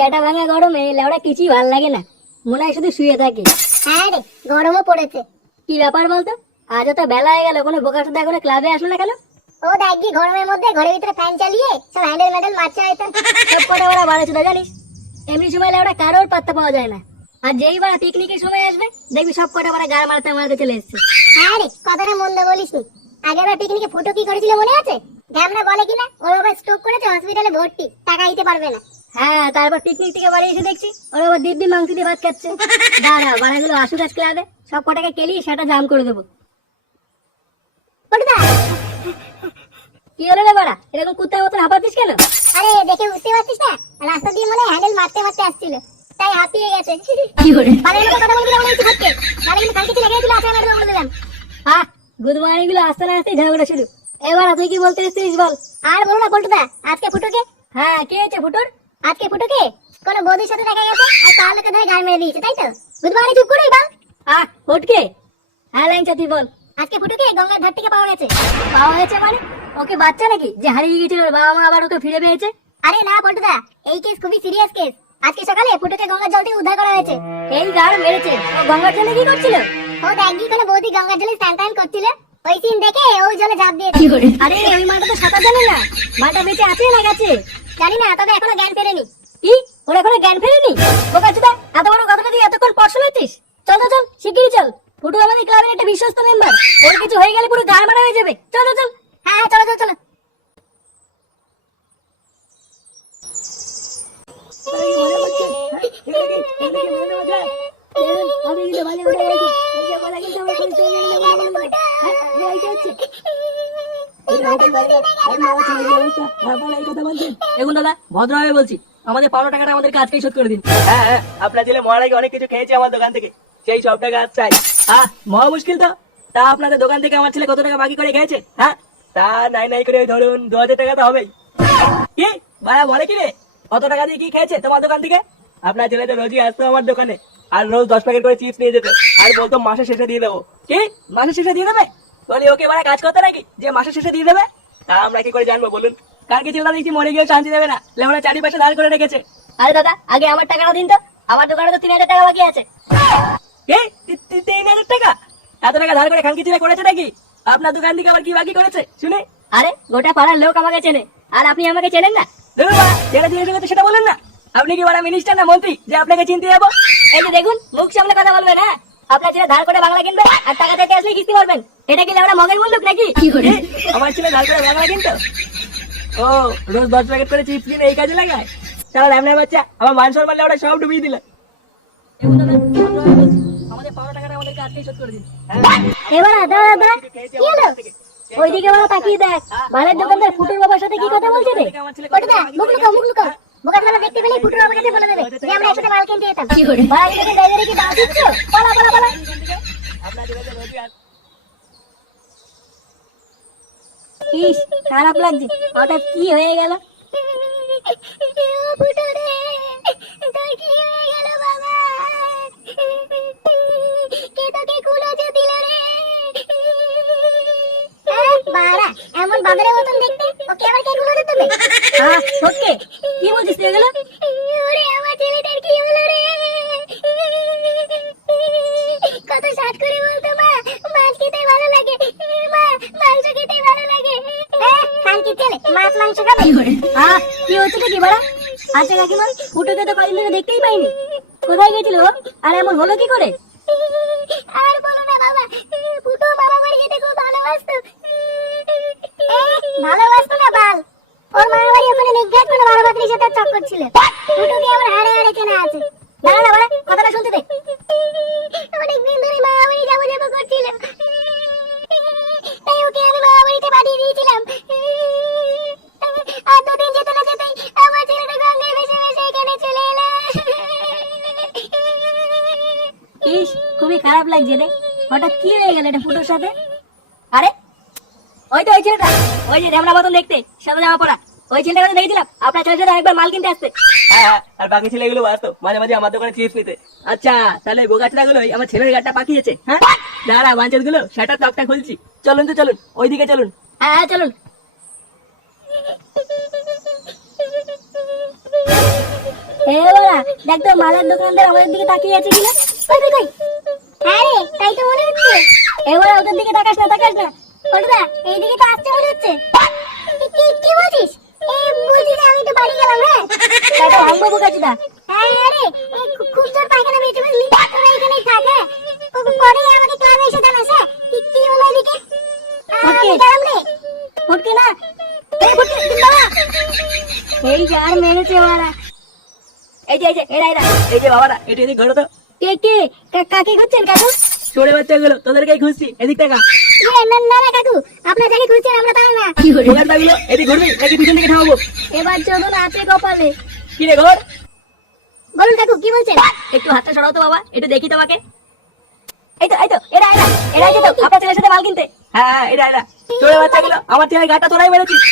সেটা ভাঙা গরমে লেওড়া কিছুই ভালো লাগে না। মনে হয় শুধু শুয়ে থাকে। হ্যাঁ রে গরমও পড়েছে। কি ব্যাপার বলতো? আজও তো বেলা হয়ে গেল কোনো বোকার সাথে এখনও ক্লাবে আসলো না কেন? ও দেখ গরমের মধ্যে ঘরের ভিতরে ফ্যান চালিয়ে সব হ্যান্ডেল ম্যান্ডেল মারছে হয়তো। সব কটা ওরা জানিস? এমনি সময় লেওড়া কারোর পাত্তা পাওয়া যায় না। আর যেই বাড়া পিকনিকের সময় আসবে দেখবি সব কটা বাড়া গাড় মারতে মারতে চলে এসছে। হ্যাঁ রে কথাটা মন্দ বলিস নি। আগের বার পিকনিকে ফুটো কি করেছিল মনে আছে? বলে কিনা? ওর বাবা স্ট্রোক করেছে হসপিটালে ভর্তি টাকা দিতে পারবে না। হ্যাঁ তারপর পিকনিক থেকে বাড়ি এসে দেখছি ওরা আবার দিব্যি মাংস দিয়ে ভাত খাচ্ছে। দাঁড়া বাড়াগুলো আসুক আজকে আগে। সব কটাকে কেলিয়ে সেটা জাম করে দেবো। কি হলো রে বাড়া? এরকম কুত্তার মতন হাঁপাতিস কেন? আরে দেখে বুঝতে পারছিস না রাস্তা দিয়ে মনে হ্যান্ডেল মারতে মারতে আসছিল। তাই হাঁপিয়ে গেছে। কি বাড়ির কথা মনে হচ্ছে কালকে গেছিল বলে দিলাম। আহ গুড মর্নিংগুলো আসতে না আসতেই ঝগড়া শুরু। এবার তুই কি বলতে এসেছিস বল। আর বলো না পল্টুদা আজকে ফুটোকে? হ্যাঁ কে হয়েছে ফুটোর? আজকে ফুটোকে কোন বৌদির সাথে দেখা গেছে? আর তার লোকে ধরে গান মেরে দিয়েছে তাই তো? গুড মর্নিং চুপ করে বল। আহ ফুটকে। হ্যাঁ লাইন তুই বল। আজকে ফুটোকে গঙ্গার ধার থেকে পাওয়া গেছে। পাওয়া হয়েছে মানে? ওকে বাচ্চা নাকি? যে হারিয়ে গেছিল বাবা মা আবার ওকে ফিরে পেয়েছে? আরে না পল্টুদা এই কেস খুবই সিরিয়াস কেস আজকে সকালে ফুটোকে গঙ্গার জল থেকে উদ্ধার করা হয়েছে। এই গাড় মেরেছে। ও গঙ্গার জলে কি করছিল? ও দেখ কোনো বৌদি গঙ্গার জলে স্নান টান করছিল। ওই সিন দেখে ওই জলে ঝাঁপ দিয়েছে। আরে ওই মাটা তো সাঁতার জানে না। মাটা বেঁচে আছে না গেছে? জানি না তবে এখনও জ্ঞান ফেরেনি। কি? ওর এখনও জ্ঞান ফেরেনি? বোকা চুদা, এত বড় কথাটা দিয়ে এতক্ষণ পড়শন হচ্ছিস? চল চল চল, শিগগিরই চল। ফুটু আমাদের ক্লাবের একটা বিশ্বস্ত মেম্বার ওর কিছু হয়ে গেলে পুরো গাড় মারা হয়ে যাবে। চল চল হ্যাঁ হ্যাঁ চলো চলো চলো। আমি কিন্তু ভালো যে বলা কিন্তু আমার কোনো চলে দাদা ভদ্রভাবে বলছি আমাদের পাওনা টাকাটা আমাদেরকে আজকেই শোধ করে দিন। হ্যাঁ হ্যাঁ আপনার ছেলে মরার আগে অনেক কিছু খেয়েছে আমার দোকান থেকে সেই সব টাকা আজ চাই। মহা মুশকিল তো। তা আপনাদের দোকান থেকে আমার ছেলে কত টাকা বাকি করে খেয়েছে? হ্যাঁ? তা নাই নাই করে ধরুন দু হাজার টাকা তো হবেই। কি? ভাইয়া বলে কি রে? কত টাকা দিয়ে কি খেয়েছে তোমার দোকান থেকে? আপনার ছেলে তো রোজই আসতো আমার দোকানে আর রোজ দশ প্যাকেট করে চিপস নিয়ে যেত আর বলতো মাসের শেষে দিয়ে দেবো। কি? মাসের শেষে দিয়ে দেবে? বলি ওকে এবারে কাজ করতে নাকি? যে মাসের শেষে দিয়ে দেবে? তা আমরা কি করে জানব বলুন? কার কি চিন্তা দেখছি মরে গিয়ে শান্তি দেবে না। লেমনে চারিপাশে দাঁড় করে রেখেছে। আরে দাদা আগে আমার টাকাটা দিন তো। আমার দোকানে তো তিন হাজার টাকা বাকি আছে। তিন হাজার টাকা? এত টাকা ধার করে খানকি ছেলে করেছে নাকি? আপনার দোকান থেকে আবার কি বাকি করেছে? শুনে। আরে গোটা পাড়ার লোক আমাকে চেনে। আর আপনি আমাকে চেনেন না? যেটা সেটা বলেন না। আপনি কি বড় মিনিস্টার না মন্ত্রী? যে আপনাকে চিনতে যাব। এই দেখুন মুখ সামনে কথা বলবেন হ্যাঁ? আপনার ছেলে ধার করে বাংলা কিনবে? আর টাকা দিতে আসলে কিস্তি করবেন। এটা কি আমরা মগের মূল্য নাকি? আমার ছেলে ধার করে বাংলা কিনতো। ও রোজ দশ প্যাকেট করে চিপস কিনে এই কাজে লাগায়। তাহলে ল্যামনা বাচ্চা আমার মান সম্মান ওটা সব ডুবিয়ে দিলে আমাদের পাওনা টাকাটা আমাদেরকে আজকেই শোধ করে দিন। এবার দাদা দাদা কি হলো? ওইদিকে বলা তাকিয়ে দেখ। মালের দোকানদার ফুটুর বাবার সাথে কি কথা বলছে রে? ছেলে মুখ লুকাও মুখ লুকাও। বোকার দেখতে পেলেই ফুটোর আমার বলে দেবে যে আমরা একসাথে মাল কিনতে যেতাম। কি করে? ভাই এটাকে ড্রাইভারে কি দাও দিচ্ছ পালা পালা পালা। তো রোজই আসতো ইস খারাপ লাগছে। হঠাৎ কি হয়ে গেল? হয়ে গেল এমন বাদরের মতন দেখতে। ওকে আবার কে কুলোজো দেবে হ্যাঁ সত্যি। কি বলছিস তুই এগুলো? ওরে আমার ছেলেটার কি হলো রে? কত সাত করে বলতো মা। মাছ খেতে ভালো লাগে। মা মাংস খেতে ভালো লাগে। খান কি ছেলে মাছ মাংস খাবে? হ্যাঁ কি হচ্ছে কি বাড়া আচ্ছা কাকিমা ফুটোকে তো কদিন ধরে দেখতেই পাইনি। কোথায় গেছিল? আর এমন হলো কি করে? আর বলো না বাবা। ফুটো মামা বাড়ি যেতে খুব ভালোবাসতো না বাল ওর মামা বাড়ি ওখানে কোনো বাতির সাথে চক্কর ছিল। ফুটোকে আমার হাড়ে হাড়ে চেনা আছে। দাঁড়া না বাড়া কথাটা শুনতে দে। অনেকদিন ধরে মামা বাড়ি যাব যাব করছিল তাই ওকে আমি মামা বাড়িতে পাঠিয়ে দিয়েছিলাম। আর দুদিন যেতে না যেতেই আমার ছেলেটা গঙ্গায় ভেসে ভেসে এখানে চলে এলো। ইস, খুবই খারাপ লাগছে রে। হঠাৎ কি হয়ে গেল এটা ফুটোর সাথে? আরে, ওই তো ওই ছেলেটা। ওই যে রেমনা মতন দেখতে, সাদা জামা পরা। ওই ছেলেটা কথা দেখেছিলাম আপনার ছেলের সাথে একবার মাল কিনতে আসতে হ্যাঁ হ্যাঁ, আর বাকি ছেলেগুলো আসতো মাঝে মাঝে আমার দোকানে চিপস নিতে। আচ্ছা তাহলে বোগাচড়া গুলোই আমার ছেলের গাড়টা পাকিয়েছে হ্যাঁ? দাঁড়া বাঞ্চেরগুলো সেটা টকটা খুলছি। চলুন তো চলুন ওইদিকে চলুন। হ্যাঁ হ্যাঁ চলুন। দেখ তো মালের দোকানদার আমাদের দিকে তাকিয়ে আছে কিনা। কই কই কই হ্যাঁ রে তাই তো মনে হচ্ছে। এবার ওদের দিকে তাকাস না তাকাস না। পল্টুদা এইদিকে তো আসছে মনে হচ্ছে কি- কি কি বলছিস এ বলছি যে আমি তো বাড়ি গেলাম হ্যাঁ তাই তো ভাঙবো বোকাচুদা হ্যাঁ হ্যাঁ রে এই খু- খুব জোর পায়খানা পেয়েছে বুঝলি তোরা এখানেই থাক হ্যাঁ প- পরে আমাকে ক্লাবে এসে জানাস হ্যাঁ কি কি হলো এদিকে আহ, আমি ওকে। গেলাম রে ফুটকি না এই গার মেরেছে বাবা এই যে এই যে এরা এরা। এই যে বাবারা এটা এদিক ঘোরো তো। কে কে? কাকে খুঁজছেন কাকু? চড়ে বাচ্চাগুলো তোদেরকেই খুঁজছি এদিক এ, না না না কাকু। আপনার যাকে খুঁজছেন আমরা তারা না। বোকারটাগুলো এদিক ঘুরবি নাকি পিছন দিকে ঠামাবো এবার চোদন আছে কপালে। কি রে ঘর? বলুন কাকু কি বলছেন? একটু হাতটা সরাও তো বাবা একটু দেখি তোমাকে। এই তো এই তো এরা এরা এরা তো আপনার ছেলের সাথে মাল কিনতে। হ্যাঁ এটা এটা চড়ে বাচ্চাগুলো আমার থেকে গাটা তোরাই মেরেছিস।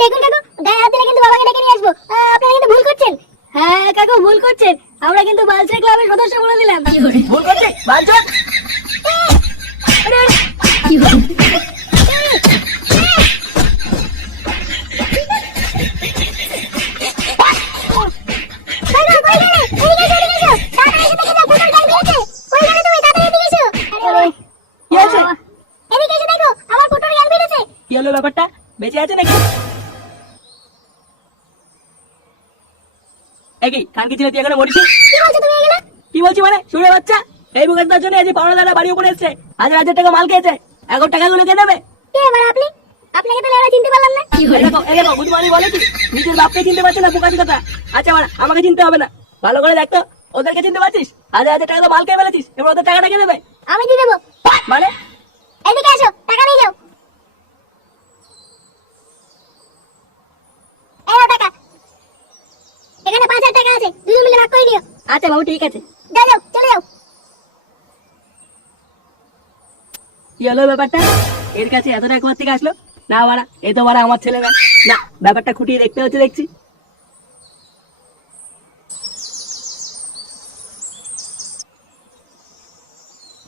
দেখুন কাকু গায়ে হাত দিলে কিন্তু বাবাকে ডেকে নিয়ে আসব। আপনারা কিন্তু ভুল করছেন। হ্যাঁ কাকু ভুল করছেন। আমরা কিন্তু বালচা ক্লাবের সদস্য বলে দিলাম। ভুল করছে কাকু, নাকি? একই কানকি ছিল তুই এখানে মরিস কি বলছো মানে? শুনে বাচ্চা? এই বুকের জন্য আজ পাওনা দাদা বাড়ি উপরে এসছে। হাজার হাজার টাকা মাল খেয়েছে। এখন টাকাগুলো কে দেবে? কে এবার আপনি? আপনাকে তো লেওড়া চিনতে পারলাম না। এই দেখো এই দেখো বুধবানি বলে কি? নিজের বাপকে চিনতে পারছে না বুকাতি কথা। আচ্ছা মানে আমাকে চিনতে হবে না। ভালো করে দেখতো ওদেরকে চিনতে পারছিস? হাজার হাজার টাকা তো মাল খেয়ে ফেলেছিস এবার ওদের টাকাটা কে দেবে? আমি দিয়ে দেবো। মানে? এদিকে এসো, টাকা নিয়ে যাও। এই নাও টাকা। এখানে পাঁচ হাজার টাকা আছে দুজন মিলে ভাগ করে নিও। আচ্ছা বাবু ঠিক আছে। যাই যাও চলে যাও। কি হলো ব্যাপারটা? এর কাছে এত টাকা থেকে আসলো? না বাড়া এ তো বাড়া আমার ছেলে না না ব্যাপারটা খুঁটিয়ে দেখতে হচ্ছে দেখছি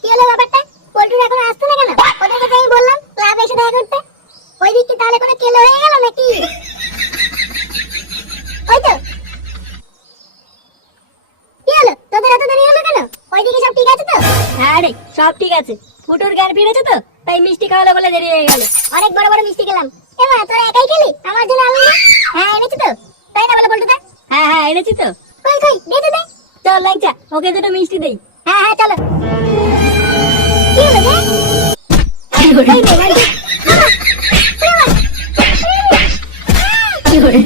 কি হলো ব্যাপারটা পল্টুর এখন আসছে না কেন ওদের কাছে আমি বললাম ক্লাবে এসে দেখা করতে ওই দিক কি তাহলে কোনো কেলো হয়ে গেল নাকি ওই তো কি হলো তোদের এত দেরি হলো কেন ওইদিকে সব ঠিক আছে তো হ্যাঁ রে সব ঠিক আছে। ফুটোর জ্ঞান ফিরেছে তো? তাই মিষ্টি খাওয়ালো বলে দেরি হয়ে গেল। অনেক বড় বড় মিষ্টি খেলাম। এমা তোরা একাই খেলি? আমার জন্য আনলি না হ্যাঁ এনেছি তো। তাই না বলে পল্টুদা হ্যাঁ হ্যাঁ এনেছি তো। কই কই দে দে দে। চল লাগছা ওকে দুটো মিষ্টি দেই। হ্যাঁ হ্যাঁ চলো। কি হলো রে? কি করে